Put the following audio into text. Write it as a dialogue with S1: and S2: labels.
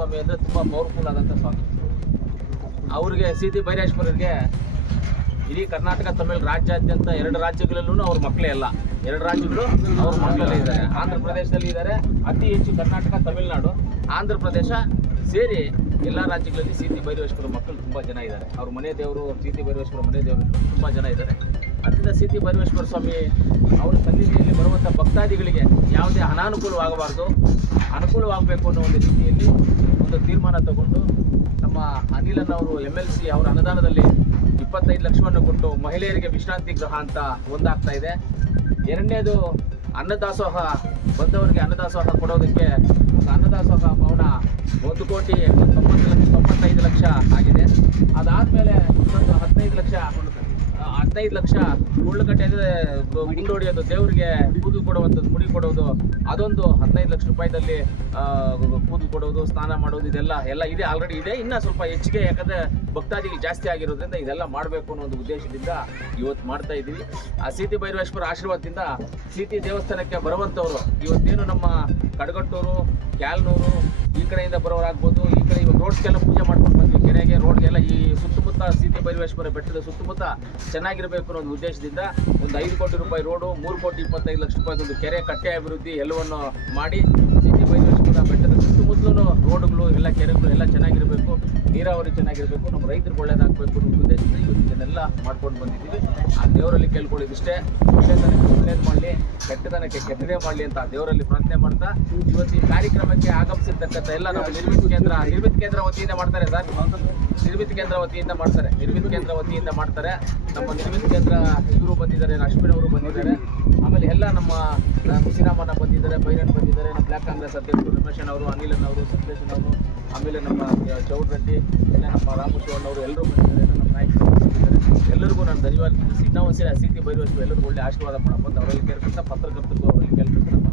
S1: ಸ್ವಾಮಿ ಅಂದರೆ ತುಂಬ ಪವರ್ಫುಲ್ ಆದಂಥ ಸ್ವಾಮಿ. ಅವ್ರಿಗೆ ಸಿ ಟಿ ಬೈರೇಶ್ವರರಿಗೆ ಇಡೀ ಕರ್ನಾಟಕ ತಮಿಳು ರಾಜ್ಯಾದ್ಯಂತ ಎರಡು ರಾಜ್ಯಗಳಲ್ಲೂ ಅವ್ರ ಮಕ್ಕಳೇ ಅಲ್ಲ. ಎರಡು ರಾಜ್ಯಗಳು ಅವ್ರ ಮಕ್ಕಳಲ್ಲೇ ಇದ್ದಾರೆ. ಆಂಧ್ರ ಪ್ರದೇಶದಲ್ಲಿ ಇದ್ದಾರೆ. ಅತಿ ಹೆಚ್ಚು ಕರ್ನಾಟಕ, ತಮಿಳುನಾಡು, ಆಂಧ್ರ ಪ್ರದೇಶ ಸೇರಿ ಎಲ್ಲ ರಾಜ್ಯಗಳಲ್ಲಿ ಸೀತಿ ಭೈರವೇಶ್ವರ ಮಕ್ಕಳು ತುಂಬ ಜನ ಇದ್ದಾರೆ. ಅವ್ರ ಮನೆ ದೇವರು ಸೀತಿ ಭೈರವೇಶ್ವರ ಮನೆ ದೇವರು ತುಂಬ ಜನ ಇದ್ದಾರೆ. ಅದರಿಂದ ಸೀತಿ ಭೈರವೇಶ್ವರ ಸ್ವಾಮಿ ಅವರ ಸನ್ನಿಧಿಯಲ್ಲಿ ಭಕ್ತಾದಿಗಳಿಗೆ ಯಾವುದೇ ಅನಾನುಕೂಲವಾಗಬಾರ್ದು. ಅನುಕೂಲವಾಗಬೇಕು ಅನ್ನೋ ಒಂದು ರೀತಿಯಲ್ಲಿ ಒಂದು ತೀರ್ಮಾನ ತಗೊಂಡು ನಮ್ಮ ಅನಿಲನ್ ಅವರು ಎಂ ಎಲ್ ಸಿ ಅವರ ಅನುದಾನದಲ್ಲಿ ಇಪ್ಪತ್ತೈದು ಲಕ್ಷವನ್ನು ಕೊಟ್ಟು ಮಹಿಳೆಯರಿಗೆ ವಿಶ್ರಾಂತಿ ಗೃಹ ಅಂತ ಒಂದಾಗ್ತಾ ಇದೆ. ಎರಡನೇದು ಅನ್ನದಾಸೋಹ, ಬಂದವರಿಗೆ ಅನ್ನದಾಸೋಹ ಕೊಡೋದಕ್ಕೆ ಒಂದು ಅನ್ನದಾಸೋಹ ಭವನ ಒಂದು ಕೋಟಿ ತೊಂಬತ್ತು ಲಕ್ಷ ತೊಂಬತ್ತೈದು ಲಕ್ಷ ಆಗಿದೆ. ಅದಾದಮೇಲೆ ಇನ್ನೊಂದು ಹದಿನೈದು ಲಕ್ಷ. ಮುಳ್ಳುಗಡ್ಡೆ ಗುಂಡು ಹೊಡೆಯೋದು ದೇವರಿಗೆ ಕೂದಲು ಕೊಡುವಂಥದ್ದು, ಮುಡಿ ಕೊಡೋದು, ಅದೊಂದು ಹದಿನೈದು ಲಕ್ಷ ರೂಪಾಯಿದಲ್ಲಿ ಕೂದು ಕೂದಲು ಕೊಡೋದು, ಸ್ನಾನ ಮಾಡೋದು, ಇದೆಲ್ಲ, ಎಲ್ಲ ಇದೆ ಆಲ್ರೆಡಿ ಇದೆ. ಇನ್ನ ಸ್ವಲ್ಪ ಹೆಚ್ಚಿಗೆ, ಯಾಕಂದರೆ ಭಕ್ತಾದಿಗಳು ಜಾಸ್ತಿ ಆಗಿರೋದ್ರಿಂದ ಇದೆಲ್ಲ ಮಾಡಬೇಕು ಅನ್ನೋ ಒಂದು ಉದ್ದೇಶದಿಂದ ಇವತ್ತು ಮಾಡ್ತಾ ಇದ್ದೀವಿ. ಆ, ಸೀತಿ ಭೈರವೇಶ್ವರ ಆಶೀರ್ವಾದದಿಂದ ಸೀತಿ ದೇವಸ್ಥಾನಕ್ಕೆ ಬರುವಂಥವ್ರು, ಇವತ್ತೇನು ನಮ್ಮ ಕಡಗಟ್ಟೂರು, ಕ್ಯಾಲ್ನೂರು, ಈ ಕಡೆಯಿಂದ ಬರೋರಾಗ್ಬೋದು, ಈ ಕಡೆ ಇವಾಗ ರೋಡ್ಸ್ಗೆಲ್ಲ ಪೂಜೆ ಮಾಡ್ಕೊಂಡು ಬಂದ್ವಿ. ಕೆರೆಗೆ ರೋಡ್ಗೆಲ್ಲ ಈ ಸುತ್ತಮುತ್ತ ಸೀತಿ ಭೈರವೇಶ್ವರ ಬೆಟ್ಟದ ಸುತ್ತಮುತ್ತ ಚೆನ್ನಾಗಿರಬೇಕು ಅನ್ನೋ ಒಂದು ಉದ್ದೇಶದಿಂದ ಒಂದು ಐದು ಕೋಟಿ ರೂಪಾಯಿ ರೋಡು, ಮೂರು ಕೋಟಿ ಇಪ್ಪತ್ತೈದು ಲಕ್ಷ ರೂಪಾಯಿ ಒಂದು ಕೆರೆ ಕಟ್ಟೆ ಅಭಿವೃದ್ಧಿ ಎಲ್ಲವನ್ನು ಮಾಡಿ ಸೀತಿ ಭೈರವೇಶ್ವರ ಬೆಟ್ಟದ ಸುತ್ತಮುತ್ತಲೂ ರೋಡ್ಗಳು ಎಲ್ಲ ಕೆರೆಗಳು ಎಲ್ಲ ಚೆನ್ನಾಗಿರಬೇಕು, ನೀರಾವರಿ ಚೆನ್ನಾಗಿರಬೇಕು, ನಮ್ಮ ರೈತರಿಗೆ ಒಳ್ಳೇದಾಗಬೇಕು ಅನ್ನೋ ಉದ್ದೇಶದಿಂದ ಇವತ್ತು ಇದನ್ನೆಲ್ಲ ಮಾಡ್ಕೊಂಡು ಬಂದಿದ್ದೀವಿ. ಆ ದೇವರಲ್ಲಿ ಕೇಳ್ಕೊಳ್ಳೋದಿಷ್ಟೇ. ಒಳ್ಳೆತನಕ್ಕೆ ಒಳ್ಳೇದು ಮಾಡಲಿ ಕೆತ್ತನೆ ಮಾಡಲಿ ಅಂತ ದೇವರಲ್ಲಿ ಪ್ರಾರ್ಥನೆ ಮಾಡ್ತಾ ಇವತ್ತು ಈ ಕಾರ್ಯಕ್ರಮಕ್ಕೆ ಆಗಮಿಸಿರ್ತಕ್ಕಂಥ ಎಲ್ಲ ನಮ್ಮ ನಿರ್ಮಿತ ಕೇಂದ್ರ ನಿರ್ಮಿತ ಕೇಂದ್ರ ವತಿಯಿಂದ ಮಾಡ್ತಾರೆ ಸರ್. ನಿರ್ಮಿತ ಕೇಂದ್ರ ವತಿಯಿಂದ ಮಾಡ್ತಾರೆ. ನಿರ್ಮಿತ ಕೇಂದ್ರ ವತಿಯಿಂದ ಮಾಡ್ತಾರೆ. ನಮ್ಮ ನಿರ್ಮಿತ ಕೇಂದ್ರ ಇವರು ಬಂದಿದ್ದಾರೆ ಅಶ್ವಿನ್ ಅವರು ಬಂದಿದ್ದಾರೆ. ಆಮೇಲೆ ಎಲ್ಲ ನಮ್ಮ ಮುಸಿರಾಮನ ಬಂದಿದ್ದಾರೆ ಬೈರನ್ ಬಂದಿದ್ದಾರೆ, ನಮ್ಮ ಬ್ಲಾಕ್ ಕಾಂಗ್ರೆಸ್ ಅಧ್ಯಕ್ಷರು ರಮೇಶನ್ ಅವರು ಅನಿಲನ್ ಅವರು ಸಂತೇಶನ್ ಅವರು ಆಮೇಲೆ ನಮ್ಮ ಚೌಡ್ ರೆಡ್ಡಿ ಎಲ್ಲ ನಮ್ಮ ರಾಮಕೃಷ್ಣ ಎಲ್ಲರೂ ಬಂದಿದ್ದಾರೆ ನಮ್ಮ ನಾಯಕರು. ಎಲ್ಲರಿಗೂ ನಾನು ಧನ್ಯವಾದ ಇನ್ನೂ ಒಂದ್ಸರಿ ಅಸೀತಿ ಬೈರುವಷ್ಟು ಎಲ್ಲರಿಗೂ ಒಳ್ಳೆ ಆಶೀರ್ವಾದ ಮಾಡಪ್ಪ ಅವರಲ್ಲಿ ಕೇಳ್ಕೊಳ್ತಾ, ಪತ್ರಕರ್ತರಿಗೂ ಅವರಲ್ಲಿ ಕೇಳ್ಕೊಂತ